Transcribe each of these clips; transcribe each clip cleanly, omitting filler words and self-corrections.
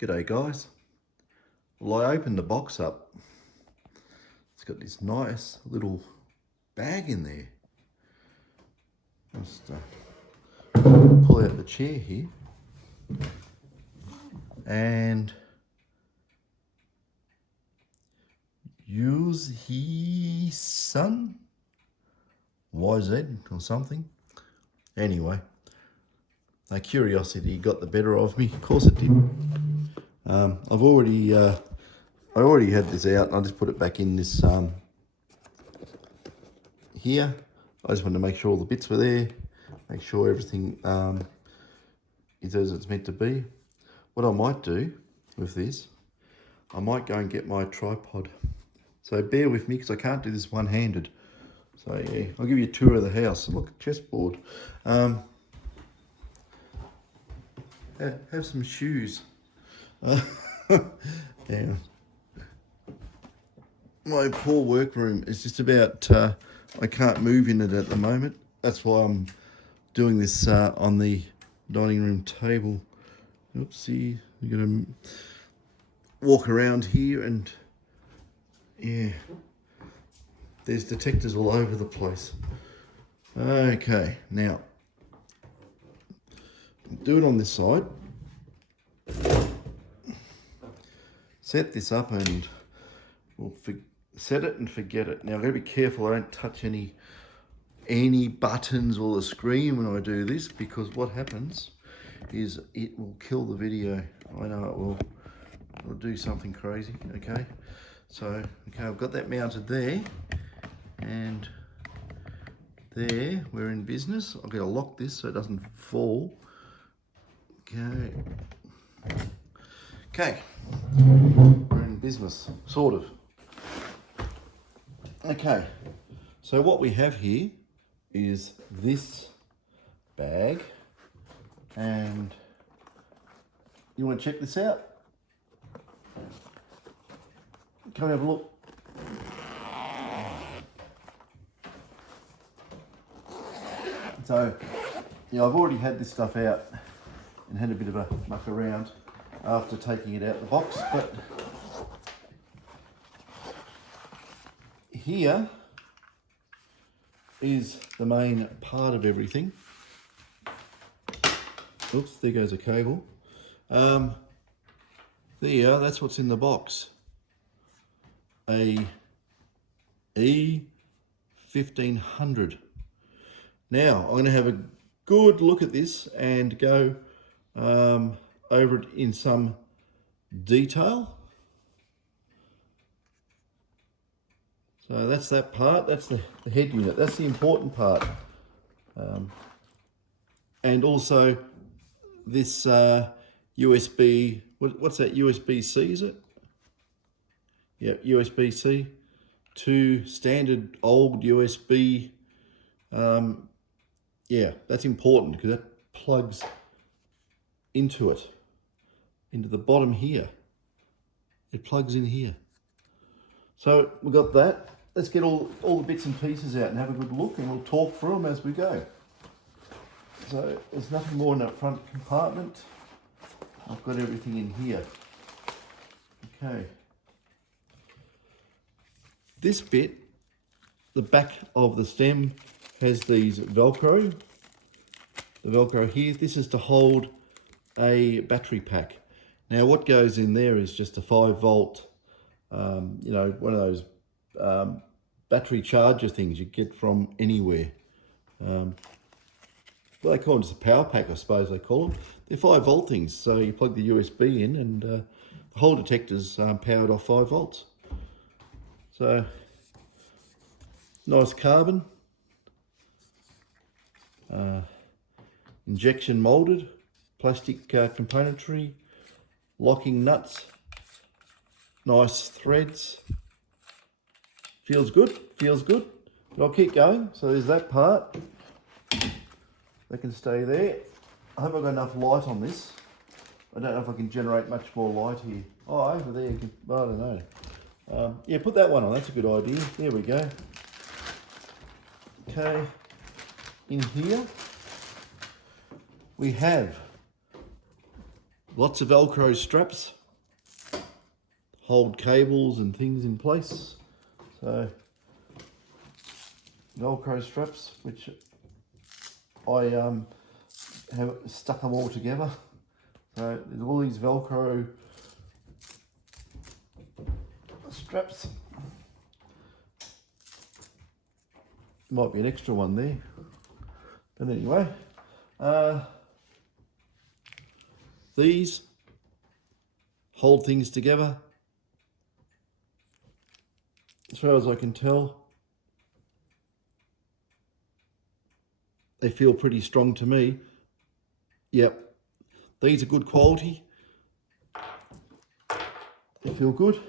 G'day guys. Well, I opened the box up. It's got this nice little bag in there. Just pull out the chair here. And use his son YZ or something. Anyway, my curiosity got the better of me. Of course it did. I already had this out and I just put it back in this here. I just wanted to make sure all the bits were there, make sure everything is as it's meant to be. What I might do with this, I might go and get my tripod. So bear with me because I can't do this one-handed. So yeah, I'll give you a tour of the house. Look at chessboard. Have some shoes. Yeah. My poor workroom is just about, I can't move in it at the moment. That's why I'm doing this on the dining room table. Oopsie, I'm gonna walk around here and yeah, there's detectors all over the place. Okay, now, do it on this side. Set this up and we'll set it and forget it. Now I've got to be careful I don't touch any buttons or the screen when I do this, because what happens is it will kill the video. I know it will. It'll do something crazy. Okay, so I've got that mounted there, and there we're in business. I've got to lock this so it doesn't fall. Okay, we're in business, sort of. Okay, so what we have here is this bag, and you want to check this out? Come and have a look. So, yeah, I've already had this stuff out and had a bit of a muck around after taking it out of the box, but here is the main part of everything. Oops, there goes a cable. There, that's what's in the box. A E1500. Now, I'm going to have a good look at this and go over it in some detail. So that's that part, that's the head unit, that's the important part. And also this USB, what's that, USB-C is it? Yeah, USB-C to standard old USB. Yeah, that's important because that plugs into it, into the bottom here. It plugs in here. So we've got that. Let's get all the bits and pieces out and have a good look, and we'll talk through them as we go. So there's nothing more in that front compartment. I've got everything in here. Okay. This bit, the back of the stem, has these Velcro. The Velcro here, this is to hold a battery pack. Now what goes in there is just a 5 volt, you know, one of those battery charger things you get from anywhere. Well, they call them just a power pack, I suppose they call them. They're 5 volt things, so you plug the USB in and the whole detector's powered off 5 volts. So, nice carbon. Injection molded, plastic componentry, locking nuts, nice threads. Feels good, feels good. But I'll keep going. So there's that part. They can stay there. I hope I've got enough light on this. I don't know if I can generate much more light here. Oh, over there, you can, I don't know. Yeah, put that one on, that's a good idea. There we go. Okay, in here we have Lots of Velcro straps, hold cables and things in place. So Velcro straps, which I have stuck them all together. So there's all these Velcro straps. Might be an extra one there, but anyway, these hold things together. As far as I can tell, they feel pretty strong to me. Yep, these are good quality. They feel good.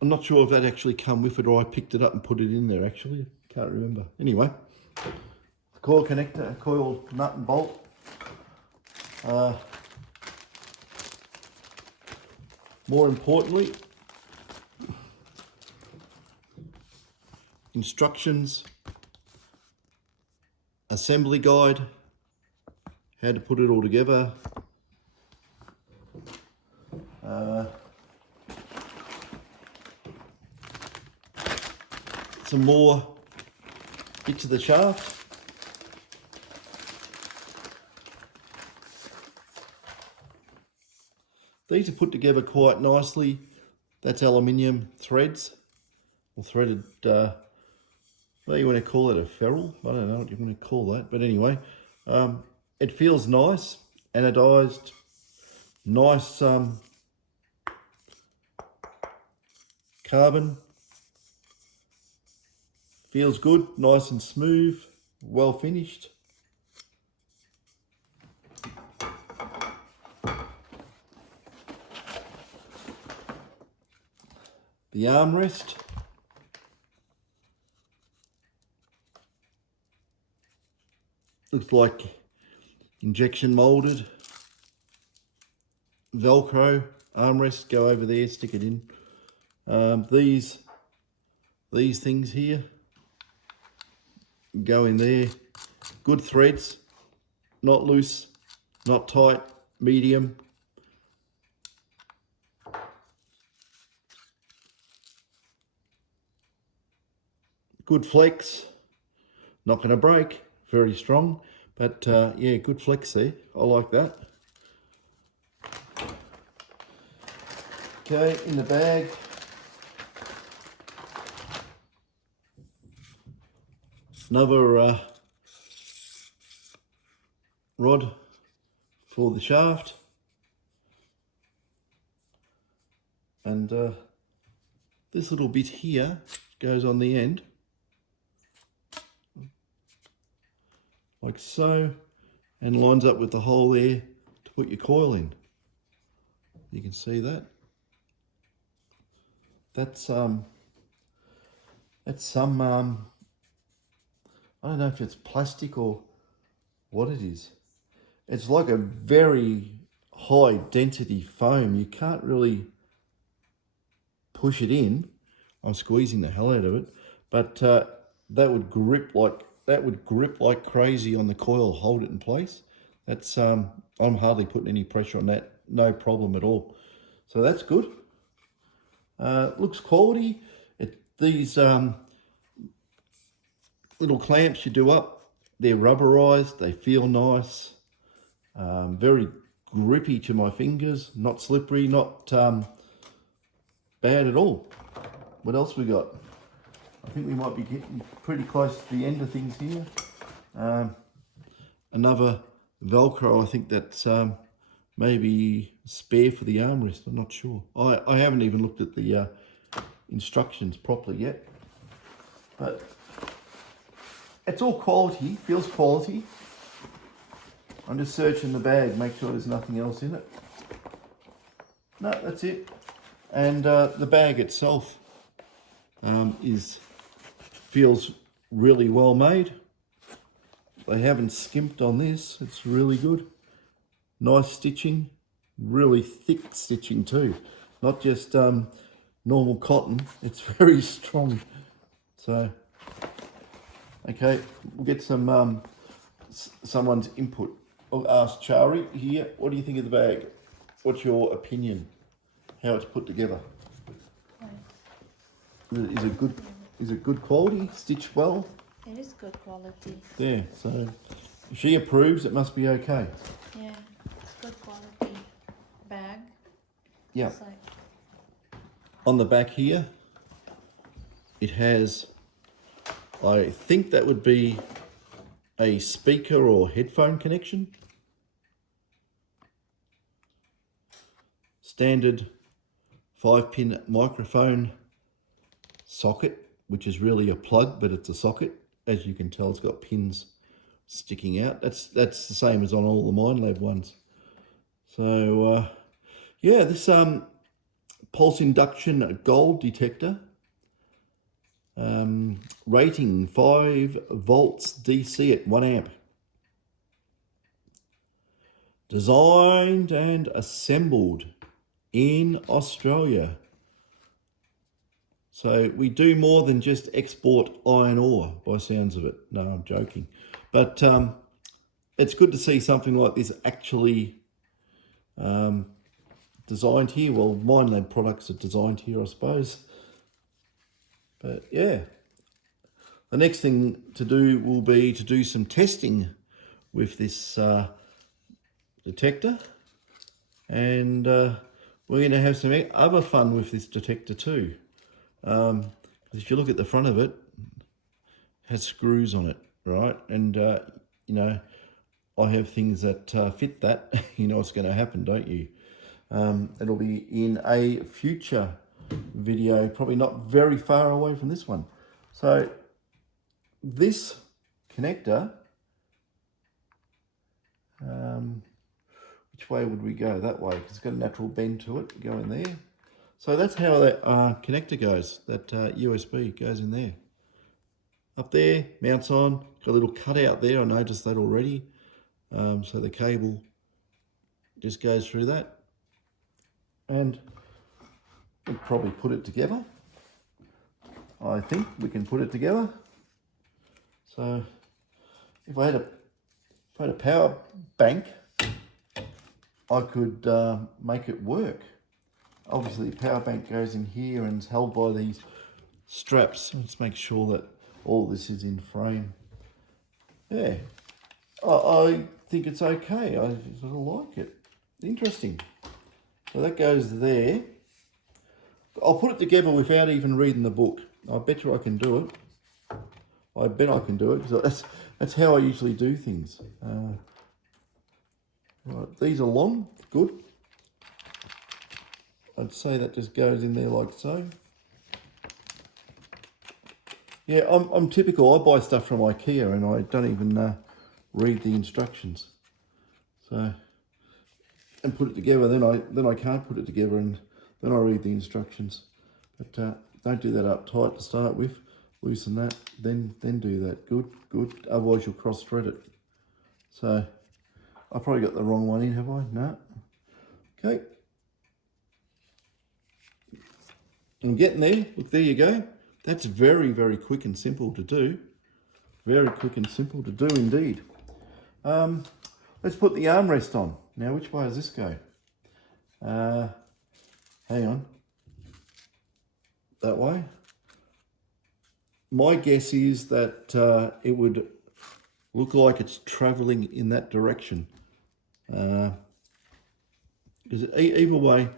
I'm not sure if that actually come with it or I picked it up and put it in there actually. Can't remember. Anyway, coil connector, coil nut and bolt. More importantly, instructions, assembly guide, how to put it all together. Some more bits of the shaft. These are put together quite nicely. That's aluminium threads, or threaded, well, you want to call it a ferrule? I don't know what you want to call that, but anyway, it feels nice, anodized, nice carbon. Feels good, nice and smooth, well finished. The armrest. Looks like injection molded. Velcro armrest, go over there, stick it in. These things here go in there. Good threads, not loose, not tight, medium. Good flex, not going to break, very strong, but yeah, good flex there. I like that. Okay, in the bag, another rod for the shaft, and this little bit here goes on the end like so, and lines up with the hole there to put your coil in. You can see that. That's some I don't know if it's plastic or what it is. It's like a very high density foam. You can't really push it in. I'm squeezing the hell out of it, but that would grip like crazy on the coil, hold it in place. That's I'm hardly putting any pressure on that, no problem at all. So that's good. Looks quality. These little clamps you do up, they're rubberized, they feel nice, very grippy to my fingers, not slippery, not bad at all. What else we got? I think we might be getting pretty close to the end of things here. Another Velcro, I think that's maybe spare for the armrest, I'm not sure. I haven't even looked at the instructions properly yet, but it's all quality, feels quality. I'm just searching the bag, make sure there's nothing else in it. No, that's it. And the bag itself feels really well made. They haven't skimped on this, it's really good. Nice stitching, really thick stitching too. Not just normal cotton, it's very strong. So Okay, we'll get some someone's input. I'll ask Chari here, what do you think of the bag? What's your opinion? How it's put together? Is it good quality? Stitched well? It is good quality. There, so if she approves, it must be okay. Yeah, it's good quality bag. Yeah. It's like, On the back here, it has, I think that would be a speaker or headphone connection. Standard 5-pin microphone socket, which is really a plug, but it's a socket. As you can tell, it's got pins sticking out. That's the same as on all the MindLab ones. So yeah, this pulse induction gold detector, rating 5 volts DC at 1 amp. Designed and assembled in Australia. So we do more than just export iron ore by sounds of it. No, I'm joking. But it's good to see something like this actually designed here. Well, MindLab products are designed here, I suppose. But yeah, the next thing to do will be to do some testing with this detector. And we're going to have some other fun with this detector too. If you look at the front of it, it has screws on it, right? And, you know, I have things that fit that. You know what's going to happen, don't you? It'll be in a future video, probably not very far away from this one. So this connector, which way would we go? That way, because it's got a natural bend to it. Go in there. So that's how that connector goes. That USB goes in there. Up there, mounts on. Got a little cutout there. I noticed that already. So the cable just goes through that. And we'll probably put it together. I think we can put it together. So if I had a power bank, I could make it work. Obviously, the power bank goes in here and is held by these straps. Let's make sure that all this is in frame. Yeah, I think it's okay. I sort of like it. Interesting. So that goes there. I'll put it together without even reading the book. I bet you I can do it. I bet I can do it, because that's how I usually do things. Right, these are long, good. I'd say that just goes in there like so. Yeah, I'm typical. I buy stuff from IKEA and I don't even read the instructions. So, and put it together. Then I can't put it together, and then I read the instructions. But don't do that up tight to start with. Loosen that, then do that. Good. Otherwise you'll cross thread it. So I probably got the wrong one in, have I? No. Okay. I'm getting there. Look, there you go. That's very, very quick and simple to do. Very quick and simple to do indeed. Let's put the armrest on. Now, which way does this go? Hang on. That way. My guess is that it would look like it's travelling in that direction. Either way,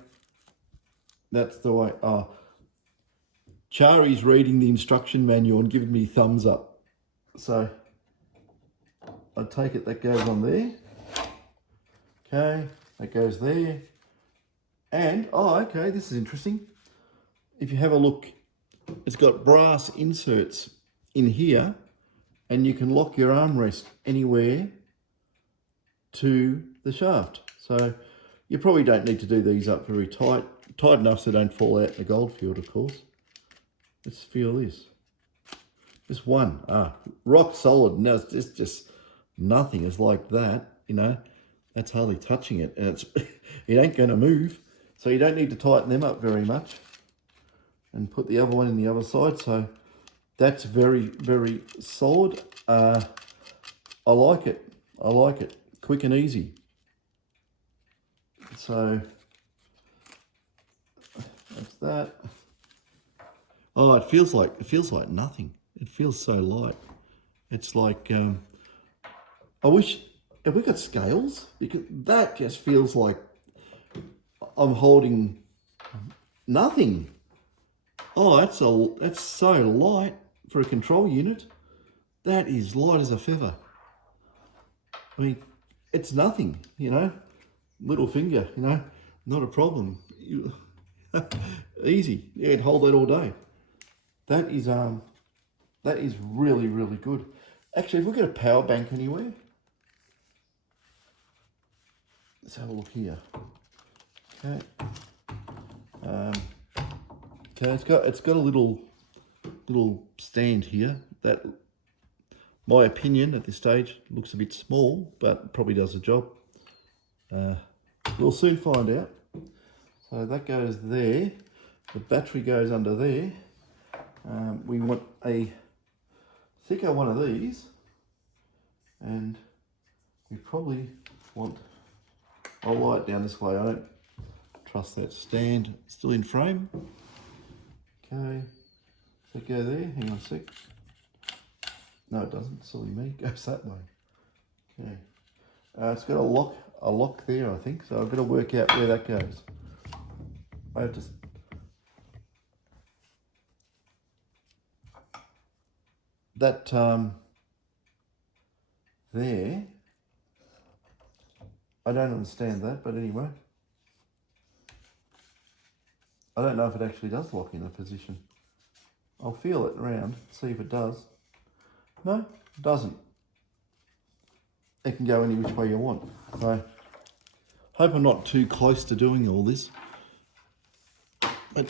that's the way. Chari's reading the instruction manual and giving me thumbs up. So I take it that goes on there. Okay, that goes there. And, okay, this is interesting. If you have a look, it's got brass inserts in here, and you can lock your armrest anywhere to the shaft. So you probably don't need to do these up very tight enough so they don't fall out in the goldfield, of course. Let's feel this. Just one. Rock solid. Now it's just nothing. It's like that, you know. That's hardly touching it, and it ain't going to move. So you don't need to tighten them up very much. And put the other one in the other side. So That's very, very solid. I like it. I like it. Quick and easy. So that's that. Oh, it feels like nothing. It feels so light. It's like I wish, have we got scales? Because that just feels like I'm holding nothing. Oh, that's so light for a control unit. That is light as a feather. I mean, it's nothing, you know. Little finger, you know, not a problem. Easy. Yeah, it'd hold that all day. That is really, really good. Actually, if we get a power bank anywhere, let's have a look here. Okay. Okay, it's got a little stand here that, my opinion at this stage, looks a bit small, but probably does the job. We'll soon find out. So that goes there. The battery goes under there. We want a thicker one of these, and we probably want, I'll lie it down this way. I don't trust that stand still in frame. Okay, so go there, hang on a sec. No, it doesn't, silly me, it goes that way. Okay, it's got a lock there, I think, so I've got to work out where that goes. I have to, that there, I don't understand that, but anyway. I don't know if it actually does lock in a position. I'll feel it around, see if it does. No, it doesn't. It can go any which way you want. So, hope I'm not too close to doing all this. But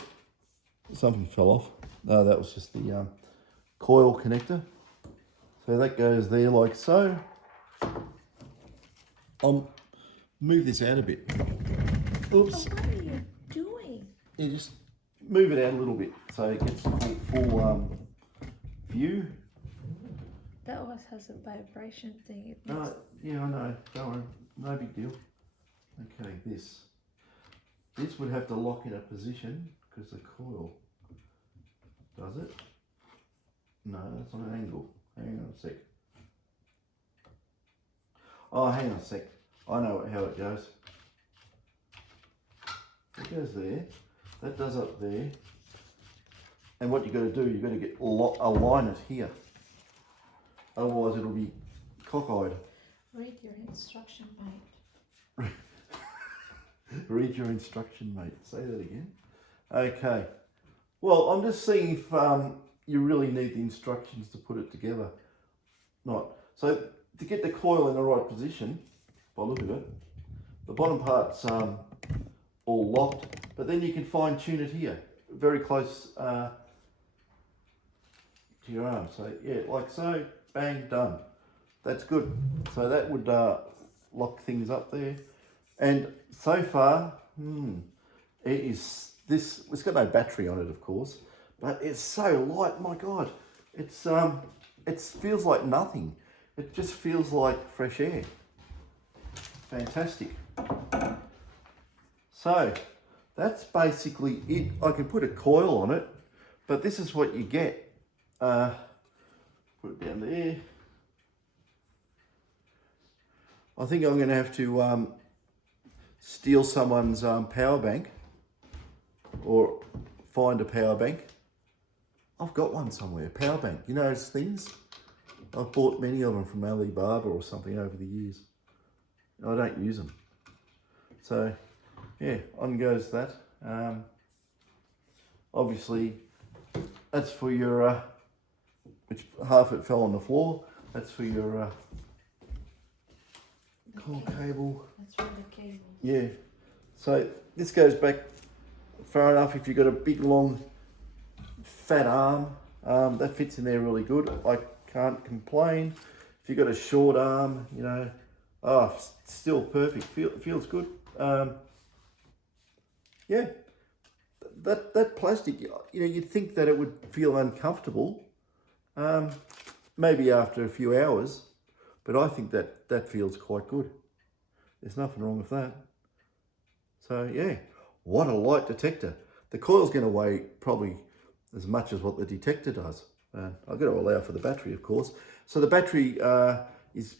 something fell off. No, that was just the coil connector. So that goes there like so. I'll move this out a bit. Oops. What are you doing? You just move it out a little bit so it gets full view. That always has a vibration thing. Yeah, I know. Don't worry. No big deal. Okay, this would have to lock in a position because the coil does it. No, that's on an angle. Hang on a sec. Oh, hang on a sec. I know how it goes. It goes there. That does up there. And what you got to do, you've got to align it here. Otherwise, it'll be cockeyed. Read your instruction, mate. Read your instruction, mate. Say that again. Okay. Well, I'm just seeing if you really need the instructions to put it together. Not. So to get the coil in the right position, if I look at it, the bottom part's all locked, but then you can fine tune it here, very close to your arm. So yeah, like so, bang, done. That's good. So that would lock things up there. And so far, it's got no battery on it, of course, but it's so light. My God, it feels like nothing. It just feels like fresh air. Fantastic. So that's basically it. I can put a coil on it, but this is what you get. Put it down there. I think I'm going to have to steal someone's power bank or find a power bank. I've got one somewhere, a power bank. You know those things? I've bought many of them from Alibaba or something over the years. I don't use them. So, yeah, on goes that. Obviously, that's for your, which half it fell on the floor. That's for your core cable. That's for the cable. Yeah. So this goes back far enough. If you've got a big, long, fat arm, that fits in there really good. I can't complain. If you've got a short arm, you know, still perfect. Feels good. Yeah, that plastic, you know, you'd think that it would feel uncomfortable, maybe after a few hours, but I think that feels quite good. There's nothing wrong with that. So yeah, what a light detector. The coil's going to weigh probably as much as what the detector does. I've got to allow for the battery, of course. So the battery is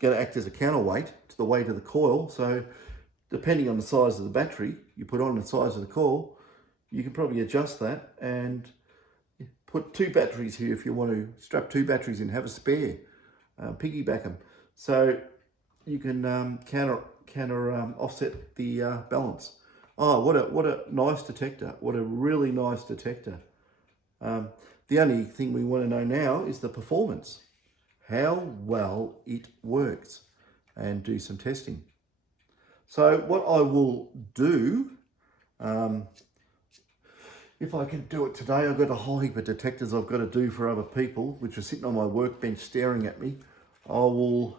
going to act as a counterweight to the weight of the coil. So depending on the size of the battery you put on the size of the coil, you can probably adjust that and put two batteries here if you want to strap two batteries in, have a spare, piggyback them. So you can counter offset the balance. Oh, what a nice detector. What a really nice detector. The only thing we want to know now is the performance, how well it works, and do some testing. So what I will do, if I can do it today, I've got a whole heap of detectors I've got to do for other people, which are sitting on my workbench staring at me. I will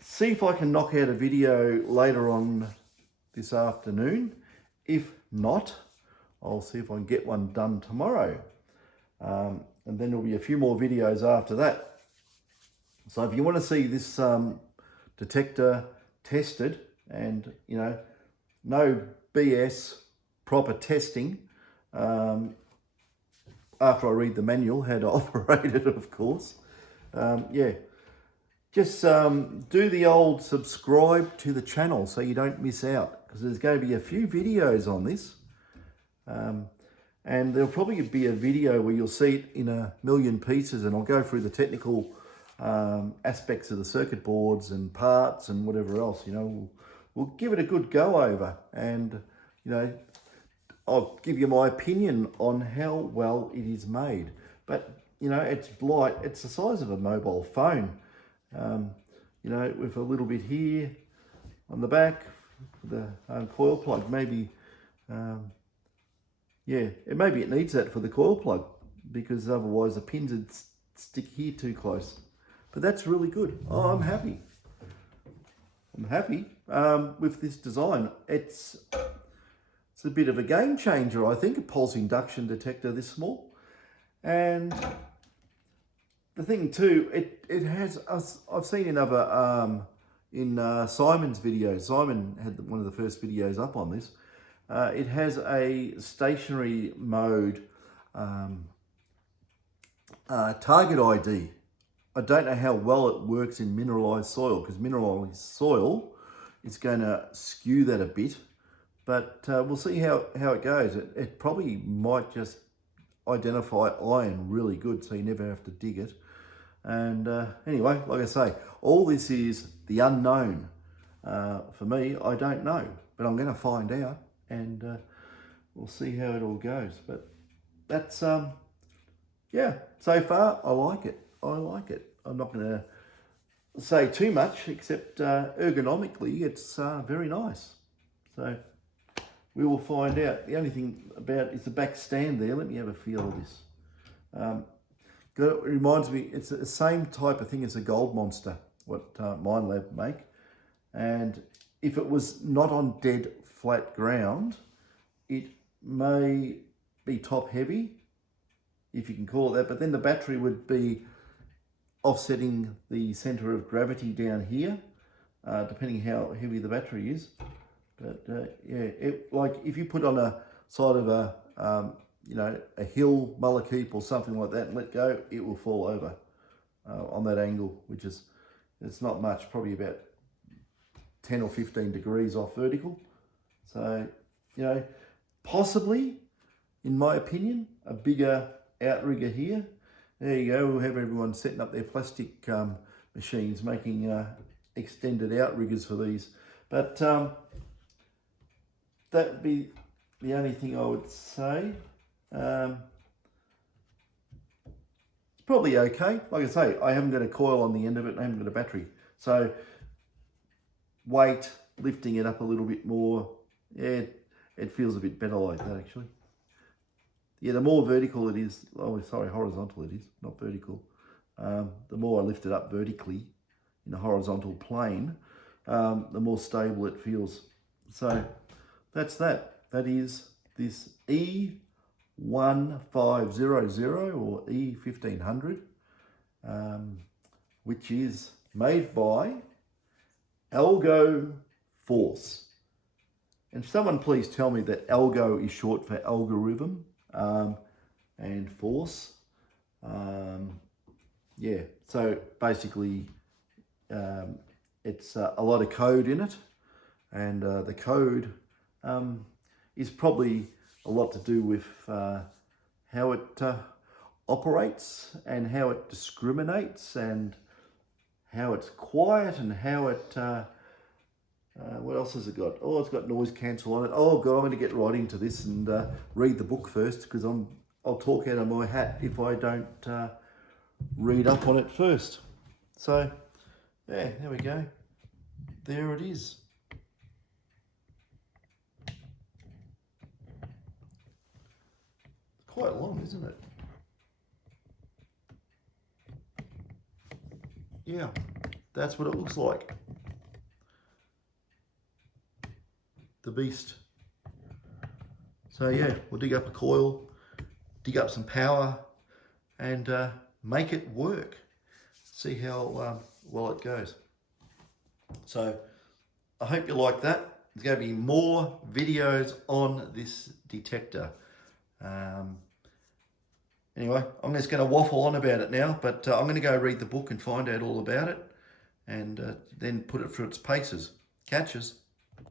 see if I can knock out a video later on this afternoon. If not, I'll see if I can get one done tomorrow. And then there'll be a few more videos after that. So if you want to see this detector tested and, you know, no BS, proper testing, after I read the manual, how to operate it, of course, yeah, just do the old subscribe to the channel so you don't miss out, because there's going to be a few videos on this. And there'll probably be a video where you'll see it in a million pieces, and I'll go through the technical aspects of the circuit boards and parts and whatever else. You know, we'll give it a good go over, and you know, I'll give you my opinion on how well it is made. But you know, it's light. It's the size of a mobile phone. You know, with a little bit here on the back, the coil plug. Maybe, yeah, maybe it needs that for the coil plug, because otherwise the pins would stick here too close. But that's really good. Oh, I'm happy. I'm happy with this design. It's a bit of a game changer, I think, a pulse induction detector this small. And the thing too, it has, I've seen in other, in Simon's videos, Simon had one of the first videos up on this. It has a stationary mode target ID. I don't know how well it works in mineralized soil, because mineralized soil is going to skew that a bit, but we'll see how it goes. It probably might just identify iron really good, so you never have to dig it. And anyway, like I say, all this is the unknown. For me, I don't know, but I'm going to find out, and we'll see how it all goes. But that's, yeah, so far I like it. I like it. I'm not going to say too much, except ergonomically it's very nice. So we will find out. The only thing about is the back stand there. Let me have a feel of this. It reminds me, it's the same type of thing as a Gold Monster, what MindLab make. And if it was not on dead flat ground, it may be top heavy, if you can call it that, but then the battery would be offsetting the center of gravity down here, depending how heavy the battery is. But yeah, like if you put on a side of a, you know, a hill, mullikeep or something like that and let go, it will fall over on that angle, which is, it's not much, probably about 10 or 15 degrees off vertical. So, you know, possibly, in my opinion, a bigger outrigger here. There you go, we'll have everyone setting up their plastic machines, making extended outriggers for these. But that would be the only thing I would say. It's probably okay. Like I say, I haven't got a coil on the end of it, I haven't got a battery. So weight, lifting it up a little bit more, yeah, it feels a bit better like that actually. Yeah, the more vertical it is, oh sorry, horizontal it is, not vertical. The more I lift it up vertically in a horizontal plane, the more stable it feels. So that's that. That is this E1500 E1500 or E1500, which is made by Algoforce. And someone please tell me that algo is short for algorithm and force. Yeah, so basically it's a lot of code in it, and the code is probably a lot to do with how it operates and how it discriminates and how it's quiet and how it what else has it got? Oh, it's got noise cancel on it. Oh God, I'm going to get right into this and read the book first, because I'll talk out of my hat if I don't read up on it first. So yeah, there we go. There it is. Quite long, isn't it? Yeah, that's what it looks like. The beast. So yeah, we'll dig up a coil, dig up some power, and make it work. See how well it goes. So I hope you like that. There's going to be more videos on this detector. Anyway, I'm just going to waffle on about it now, but I'm going to go read the book and find out all about it, and then put it through its paces. Catches.